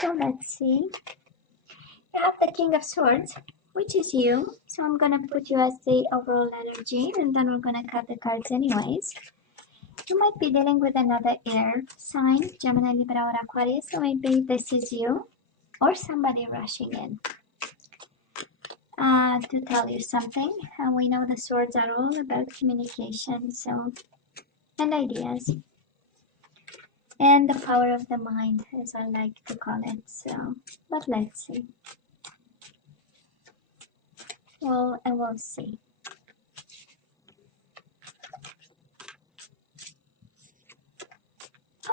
So let's see. You have the King of Swords, which is you. So I'm gonna put you as the overall energy, and then we're gonna cut the cards anyways. You might be dealing with another air sign, Gemini, Libra, or Aquarius. So maybe this is you or somebody rushing in to tell you something. And we know the swords are all about communication, so, and ideas, and the power of the mind, as I like to call it. So, but let's see. Well, I will see.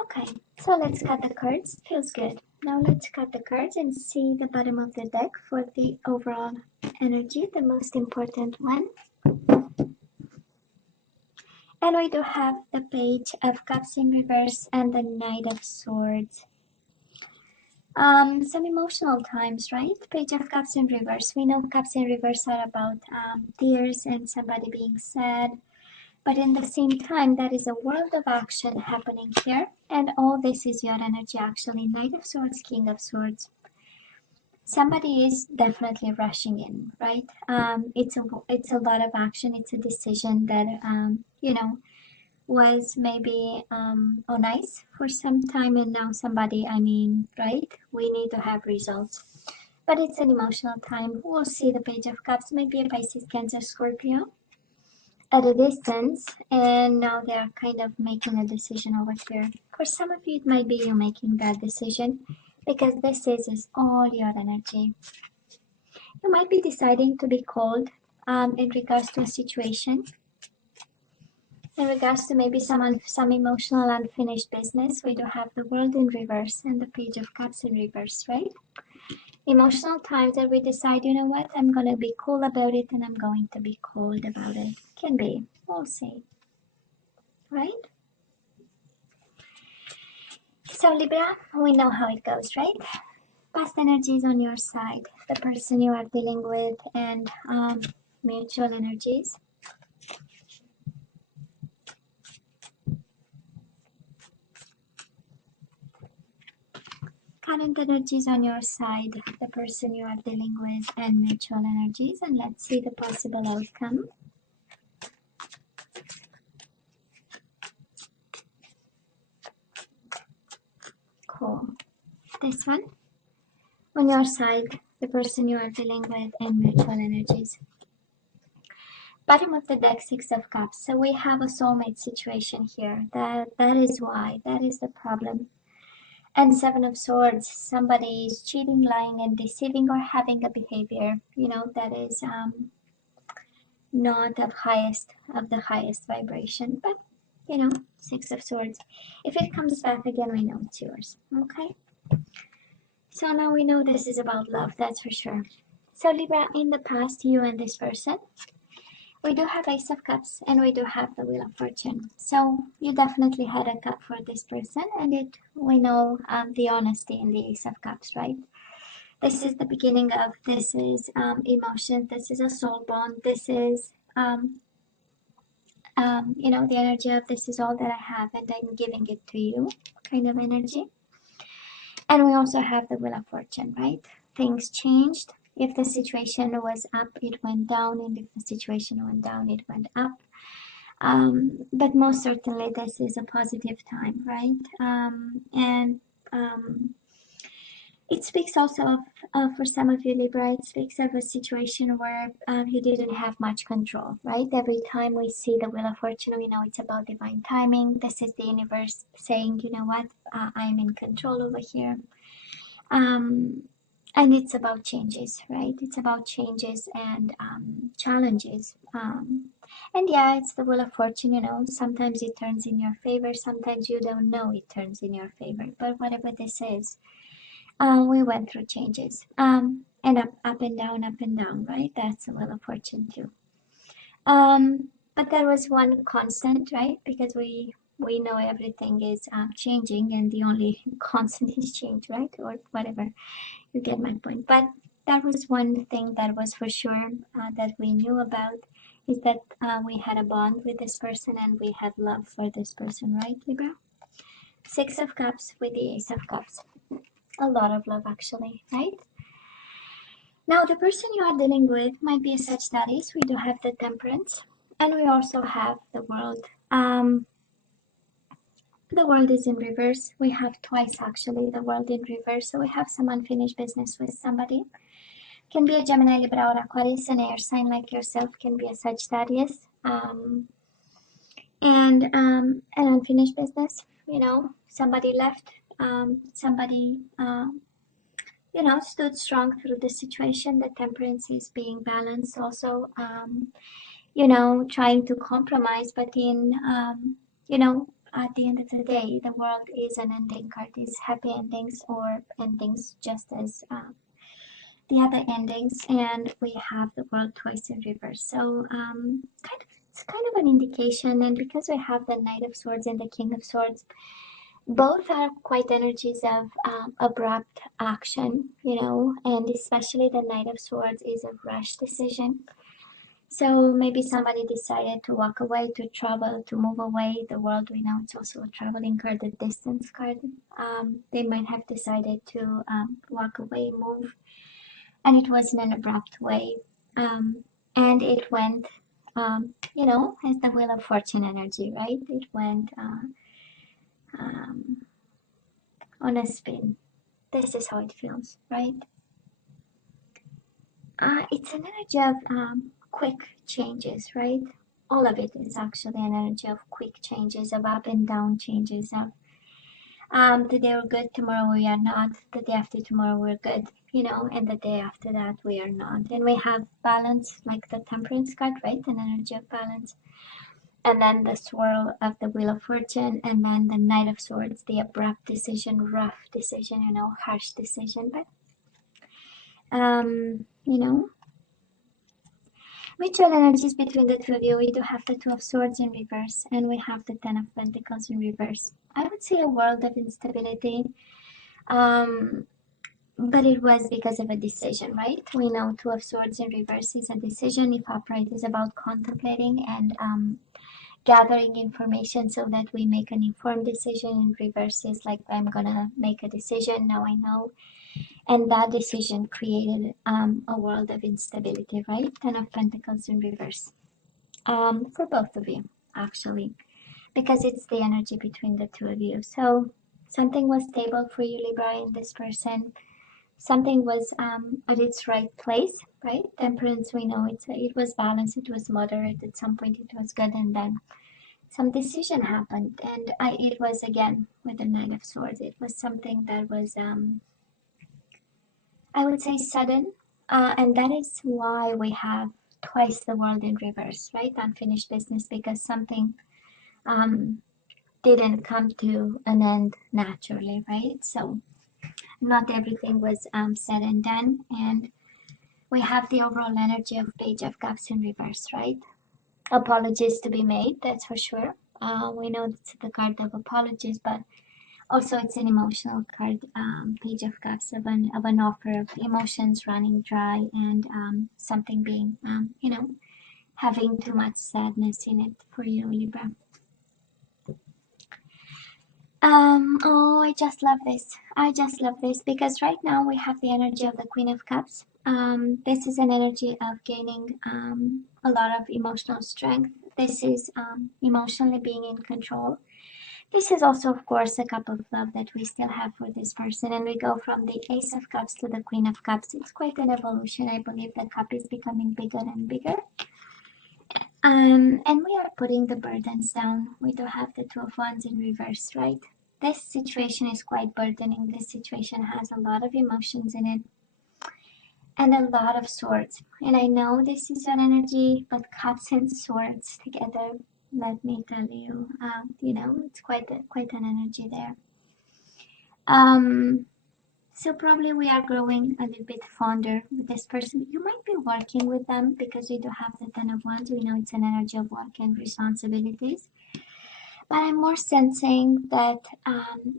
Okay, so let's cut the cards. Feels good. Now let's cut the cards and see the bottom of the deck for the overall energy, the most important one. And we do have the Page of Cups in reverse and the Knight of Swords. Some emotional times, right? Page of Cups in reverse. We know Cups in reverse are about tears and somebody being sad. But in the same time, there is a world of action happening here. And all this is your energy actually. Knight of Swords, King of Swords. Somebody is definitely rushing in, right? It's a lot of action. It's a decision that, you know, was maybe on ice for some time, and now somebody, I mean, right? We need to have results. But it's an emotional time. We'll see the Page of Cups, maybe a Pisces, Cancer, Scorpio at a distance, and now they're kind of making a decision over here. For some of you, it might be you making that decision, because this is all your energy. You might be deciding to be cold in regards to a situation, in regards to maybe some emotional unfinished business. We do have the World in reverse and the Page of Cups in reverse, right? Emotional times that we decide, you know what, I'm going to be cool about it and I'm going to be cold about it. Can be. We'll see. Right? So Libra, we know how it goes, right? Past energies on your side, the person you are dealing with, and mutual energies. Current energies on your side, the person you are dealing with, and mutual energies. And let's see the possible outcome. Cool. This one. On your side, the person you are dealing with, and mutual energies. Bottom of the deck, Six of Cups. So we have a soulmate situation here. That is why. That is the problem. And Seven of Swords, somebody is cheating, lying, and deceiving, or having a behavior, you know, that is not of the highest vibration. But, you know, Six of Swords. If it comes back again, we know it's yours. Okay? So now we know this is about love, that's for sure. So Libra, in the past, you and this person, we do have Ace of Cups and we do have the Wheel of Fortune. So you definitely had a cup for this person, and we know the honesty in the Ace of Cups, right? This is the beginning of, this is emotion, this is a soul bond, this is, you know, the energy of this is all that I have and I'm giving it to you kind of energy. And we also have the Wheel of Fortune, right? Things changed. If the situation was up, it went down, and if the situation went down, it went up. But most certainly, this is a positive time, right? And it speaks also of, for some of you Libra, it speaks of a situation where you didn't have much control, right? Every time we see the Wheel of Fortune, we know it's about divine timing. This is the universe saying, you know what, I'm in control over here. And it's about changes, right? It's about changes and challenges. And yeah, it's the Wheel of Fortune, you know, sometimes it turns in your favor, sometimes you don't know it turns in your favor. But whatever this is, we went through changes. And up and down, right? That's the Wheel of Fortune too. But there was one constant, right? Because we know everything is changing, and the only constant is change, right? Or whatever. You get my point. But that was one thing that was for sure that we knew about, is that we had a bond with this person and we had love for this person, right, Libra? Six of Cups with the Ace of Cups. A lot of love, actually, right? Now, the person you are dealing with might be a Sagittarius. We do have the Temperance, and we also have the World. The World is in reverse. We have twice, actually, the World in reverse. So we have some unfinished business with somebody. Can be a Gemini, Libra, or Aquarius, an air sign like yourself. Can be a Sagittarius. And an unfinished business. You know, somebody left. Somebody you know, stood strong through the situation. The Temperance is being balanced also, you know, trying to compromise, but in, you know, at the end of the day, the World is an ending card, is happy endings or endings just as the other endings, and we have the World twice in reverse. So it's kind of an indication, and because we have the Knight of Swords and the King of Swords, both are quite energies of abrupt action, you know, and especially the Knight of Swords is a rush decision. So maybe somebody decided to walk away, to travel, to move away. The World, we know it's also a traveling card, a distance card. They might have decided to walk away, move, and it was in an abrupt way. And it went, you know, as the Wheel of Fortune energy, right? It went um, on a spin. This is how it feels, right? It's an energy of quick changes, right? All of it is actually an energy of quick changes, of up and down changes, of today we're good, tomorrow we are not, the day after tomorrow we're good, you know, and the day after that we are not. And we have balance, like the Temperance card, right? An energy of balance. And then the swirl of the Wheel of Fortune, and then the Knight of Swords, the abrupt decision, rough decision, you know, harsh decision, but you know, mutual energies between the two of you. We do have the Two of Swords in reverse, and we have the Ten of Pentacles in reverse. I would say a world of instability, but it was because of a decision, right? We know Two of Swords in reverse is a decision. If upright is about contemplating and gathering information so that we make an informed decision. In reverse is like, I'm gonna make a decision, now I know. And that decision created a world of instability, right? Ten of Pentacles in reverse. For both of you, actually, because it's the energy between the two of you. So something was stable for you, Libra, in this person. Something was at its right place, right? Temperance, we know it was balanced, it was moderate. At some point it was good, and then some decision happened, and it was again with the Nine of Swords. It was something that was I would say sudden, and that is why we have twice the World in reverse, right? Unfinished business, because something didn't come to an end naturally, right? So not everything was said and done, and we have the overall energy of Page of Cups in reverse, right? Apologies to be made, that's for sure. We know it's the card of apologies, but also it's an emotional card, Page of Cups, of an offer of emotions running dry, and something being, you know, having too much sadness in it for you, Libra. Oh, I just love this. I just love this because right now we have the energy of the Queen of Cups. This is an energy of gaining a lot of emotional strength. This is emotionally being in control. This is also, of course, a cup of love that we still have for this person. And we go from the Ace of Cups to the Queen of Cups. It's quite an evolution. I believe the cup is becoming bigger and bigger. And we are putting the burdens down. We do have the Two of Wands in reverse, right? This situation is quite burdening. This situation has a lot of emotions in it and a lot of swords. And I know this is your energy, but cups and swords together, let me tell you, you know, it's quite an energy there. So probably we are growing a little bit fonder with this person. You might be working with them because you do have the Ten of Wands. We know it's an energy of work and responsibilities. But I'm more sensing that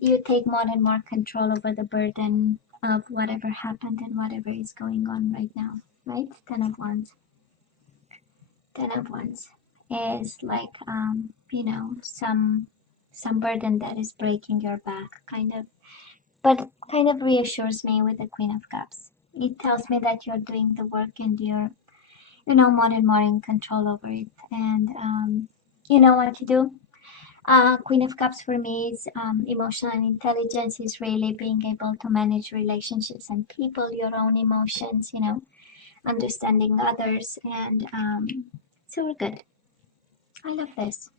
you take more and more control over the burden of whatever happened and whatever is going on right now, right? Ten of Wands. Ten of Wands is like, you know, some burden that is breaking your back, kind of. but kind of reassures me with the Queen of Cups. It tells me that you're doing the work and you're, more and more in control over it, and you know what to do. Queen of Cups for me is emotional intelligence, is really being able to manage relationships and people, your own emotions, understanding others, and so we're good. I love this.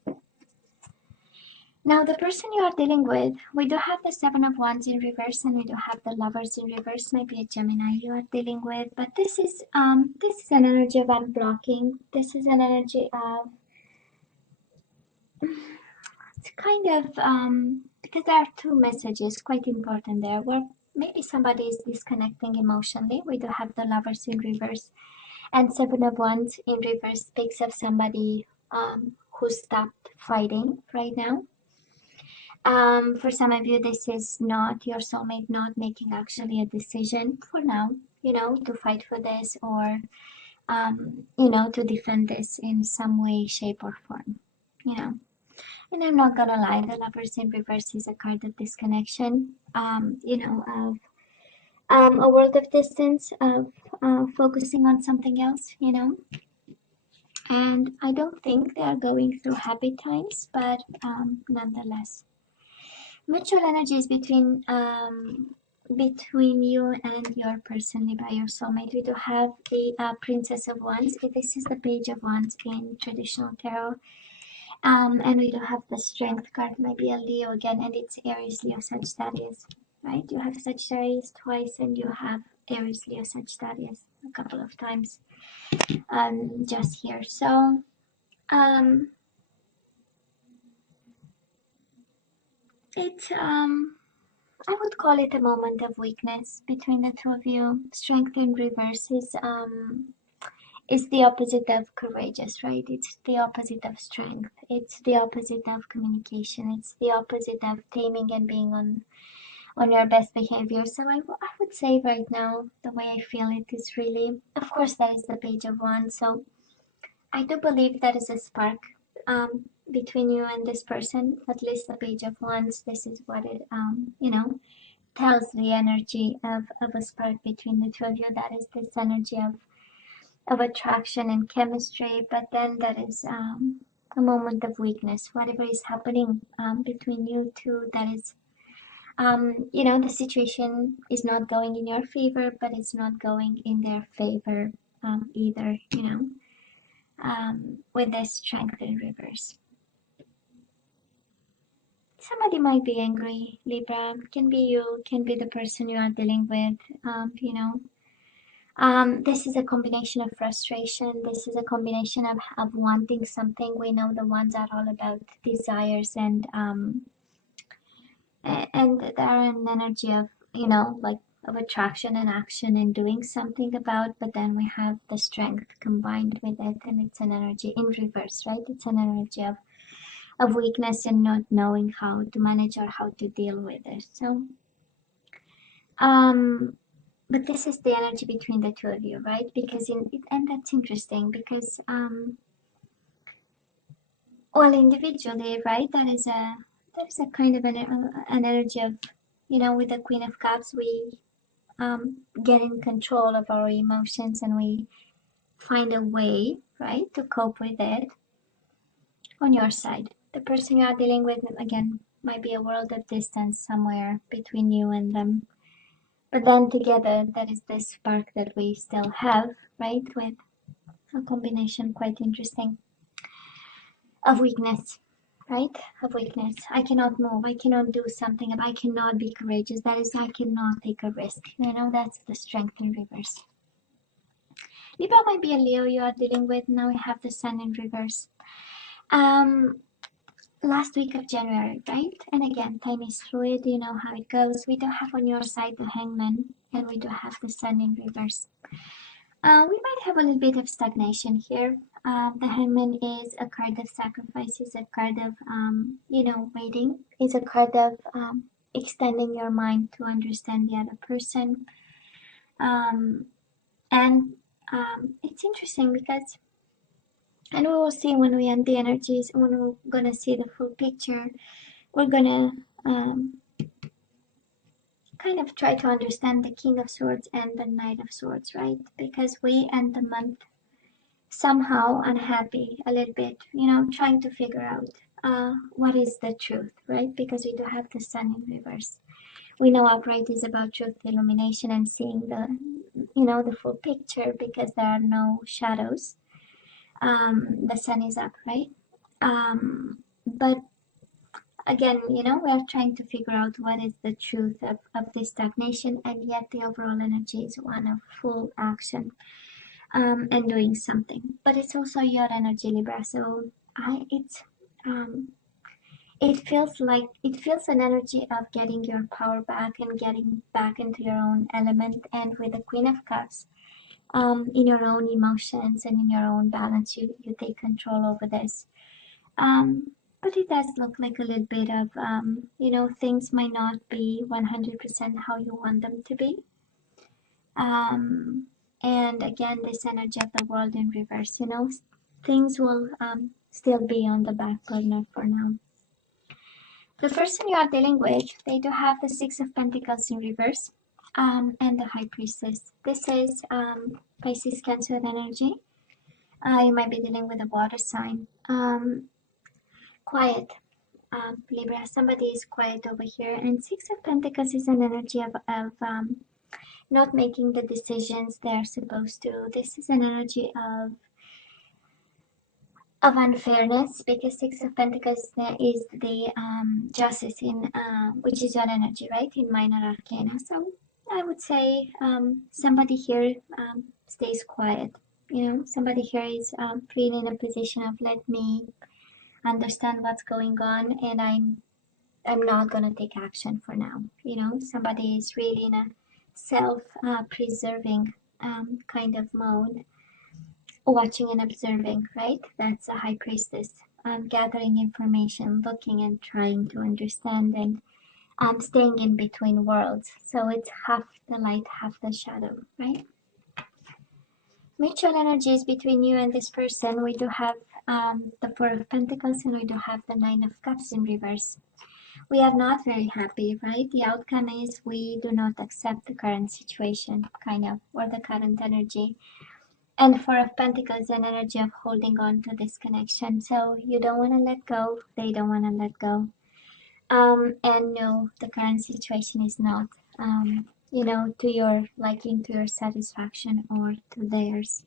Now, the person you are dealing with, we do have the Seven of Wands in reverse, and we do have the Lovers in reverse. Maybe a Gemini you are dealing with, but this is an energy of unblocking. This is an energy of, it's kind of because there are two messages quite important there, where maybe somebody is disconnecting emotionally. We do have the Lovers in reverse, and Seven of Wands in reverse speaks of somebody who stopped fighting right now. For some of you, this is not your soulmate not making actually a decision for now, to fight for this, or, to defend this in some way, shape, or form, And I'm not gonna lie, the Lovers in reverse is a card of disconnection, of a world of distance, of focusing on something else, And I don't think they are going through happy times, but nonetheless. Mutual energies between you and your person, Libra, your soulmate. We do have the Princess of Wands. This is the Page of Wands in traditional tarot. And we do have the Strength card, maybe a Leo again, and it's Aries, Leo, Sagittarius, right? You have Sagittarius twice, and you have Aries, Leo, Sagittarius a couple of times just here. So it's I would call it a moment of weakness between the two of you. Strength in reverse is the opposite of courageous, right? It's the opposite of strength. It's the opposite of communication. It's the opposite of taming and being on your best behavior. So I would say right now, the way I feel it is really, of course, that is the Page of Wands. So I do believe that is a spark between you and this person. At least the Page of Wands. This is what it tells the energy of a spark between the two of you. That is this energy of attraction and chemistry, but then that is a moment of weakness. Whatever is happening between you two, that is, the situation is not going in your favor, but it's not going in their favor either, with this Strength in reverse. Somebody might be angry, Libra. Can be you, can be the person you are dealing with, this is a combination of frustration. This is a combination of wanting something. We know the ones are all about desires, and they're an energy of, of attraction and action and doing something about, but then we have the strength combined with it, and it's an energy in reverse, right? It's an energy of weakness and not knowing how to manage or how to deal with it. So but this is the energy between the two of you, right? Because and that's interesting because well, individually, right, that is a kind of an energy of, with the Queen of Cups, we get in control of our emotions and we find a way, right, to cope with it. On your side, the person you are dealing with, again, might be a world of distance somewhere between you and them. But then together, that is the spark that we still have, right? With a combination quite interesting of weakness, right? Of weakness. I cannot move. I cannot do something. I cannot be courageous. That is, I cannot take a risk. That's the Strength in reverse. Libra might be a Leo you are dealing with. Now we have the Sun in reverse. Last week of January, right? And again, time is fluid, you know how it goes. We do have on your side the Hangman, and we do have the Sun in reverse. We might have a little bit of stagnation here. The Hangman is a card of sacrifice, is a card of, waiting. It's a card of extending your mind to understand the other person. It's interesting because, and we will see when we end the energies, when we're gonna see the full picture, we're gonna kind of try to understand the King of Swords and the Knight of Swords, right? Because we end the month somehow unhappy a little bit, you know, trying to figure out what is the truth, right? Because we do have the Sun in reverse. We know upright is about truth, illumination, and seeing the, you know, the full picture because there are no shadows. The Sun is up, right? But again, you know, we are trying to figure out what is the truth of this stagnation, and yet the overall energy is one of full action and doing something. But it's also your energy, Libra. So it feels an energy of getting your power back and getting back into your own element. And with the Queen of Cups, in your own emotions and in your own balance, you take control over this. But it does look like a little bit of, you know, things might not be 100% how you want them to be. And again, this energy of the world in reverse, you know, things will still be on the back burner for now. The person you are dealing with, they do have the Six of Pentacles in reverse and the High Priestess. This is Pisces, Cancer energy. You might be dealing with a water sign. Quiet, Libra. Somebody is quiet over here. And Six of Pentacles is an energy of not making the decisions they're supposed to. This is an energy of unfairness, because Six of Pentacles is the justice in which is your energy, right, in minor arcana. So I would say somebody here stays quiet. You know, somebody here is really in a position of, let me understand what's going on, and I'm not gonna take action for now. You know, somebody is really in a self-preserving kind of mode, watching and observing, right? That's a High Priestess. Gathering information, looking and trying to understand, and staying in between worlds. So it's half the light, half the shadow, right? Mutual energies between you and this person. We do have the Four of Pentacles, and we do have the Nine of Cups in reverse. We are not very happy, right? The outcome is we do not accept the current situation, kind of, or the current energy. And Four of Pentacles, an energy of holding on to this connection. So you don't want to let go, they don't want to let go. And no, the current situation is not, you know, to your liking, to your satisfaction, or to theirs.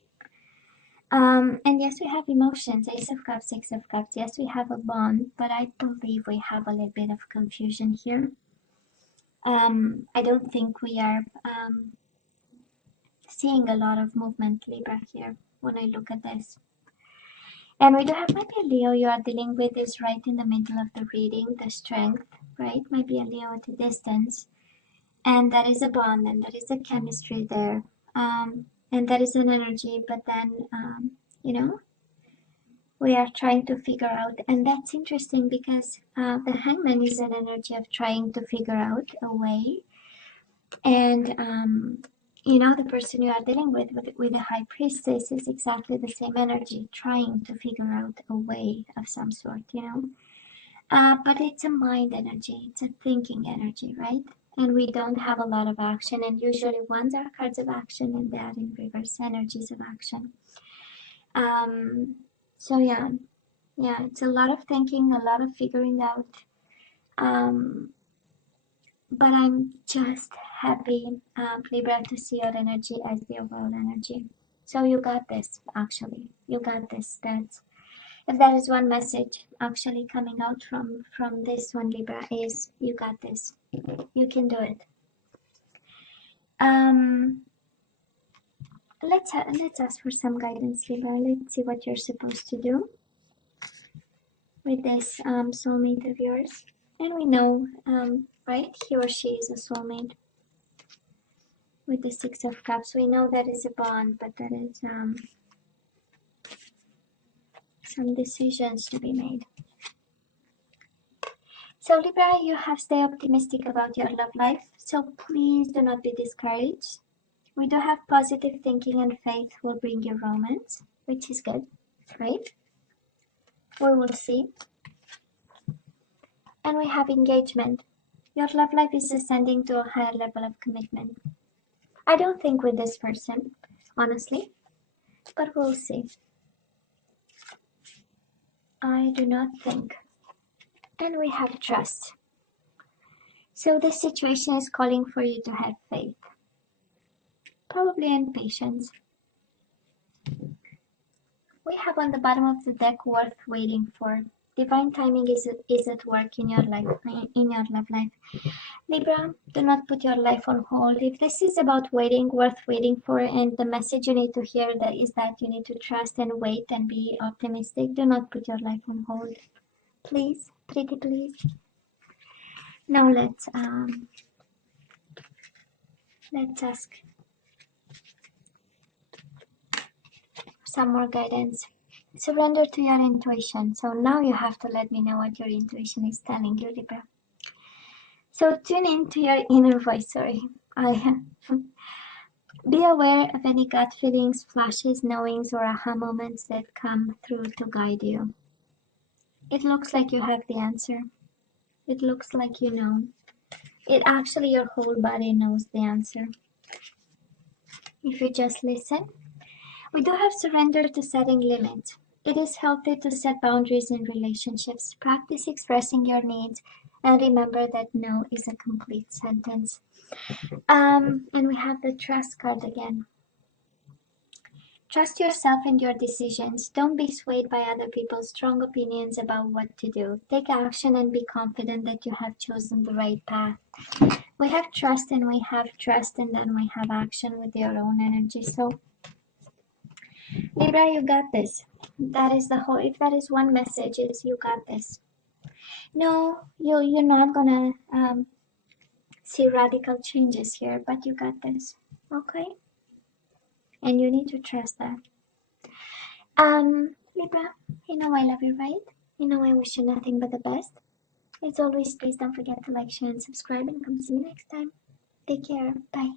And yes, we have emotions, Ace of Cups, Six of Cups. Yes, we have a bond, but I believe we have a little bit of confusion here. I don't think we are seeing a lot of movement, Libra, here when I look at this. And we do have maybe a Leo you are dealing with is right in the middle of the reading, the Strength, right? Maybe a Leo at a distance. And that is a bond, and that is a chemistry there. And that is an energy, but then, you know, we are trying to figure out. And that's interesting because the Hangman is an energy of trying to figure out a way. And you know, the person you are dealing with the High Priestess is exactly the same energy, trying to figure out a way of some sort, you know. But it's a mind energy, it's a thinking energy, right? And we don't have a lot of action, and usually ones are cards of action, and that in reverse energies of action. So yeah, it's a lot of thinking, a lot of figuring out. But I'm just happy, Libra, to see your energy as the overall energy. So you got this, actually. You got this. That's, if there is one message actually coming out from this one, Libra, is you got this. You can do it. Let's ask for some guidance, Libra. Let's see what you're supposed to do with this soulmate of yours. And we know, right? He or she is a soulmate. With the Six of Cups, we know that is a bond, but that is some decisions to be made. So Libra, you have to stay optimistic about your love life. So please do not be discouraged. We do have positive thinking, and faith will bring you romance, which is good, right? We will see. And we have engagement. Your love life is ascending to a higher level of commitment. I don't think with this person, honestly, but we'll see. I do not think. And we have trust. So this situation is calling for you to have faith. Probably in patience. We have on the bottom of the deck worth waiting for. Divine timing is at work in your life, in your love life. Libra, do not put your life on hold. If this is about waiting, worth waiting for, and the message you need to hear that is that you need to trust and wait and be optimistic, do not put your life on hold. Please, pretty please. Now let's ask some more guidance. Surrender to your intuition. So now you have to let me know what your intuition is telling you, Libra. So tune into your inner voice. Sorry, be aware of any gut feelings, flashes, knowings, or aha moments that come through to guide you. It looks like you have the answer. It looks like you know. It actually, your whole body knows the answer. If you just listen. We do have surrender to setting limits. It is healthy to set boundaries in relationships. Practice expressing your needs and remember that no is a complete sentence. And we have the trust card again. Trust yourself and your decisions. Don't be swayed by other people's strong opinions about what to do. Take action and be confident that you have chosen the right path. We have trust and we have trust and then we have action with your own energy. So Libra, you got this. That is the whole, if that is one message, is you got this. No, you're not gonna see radical changes here, but you got this. Okay? And you need to trust that. Libra, you know I love you, right? You know I wish you nothing but the best. As always, please don't forget to like, share, and subscribe, and come see me next time. Take care. Bye.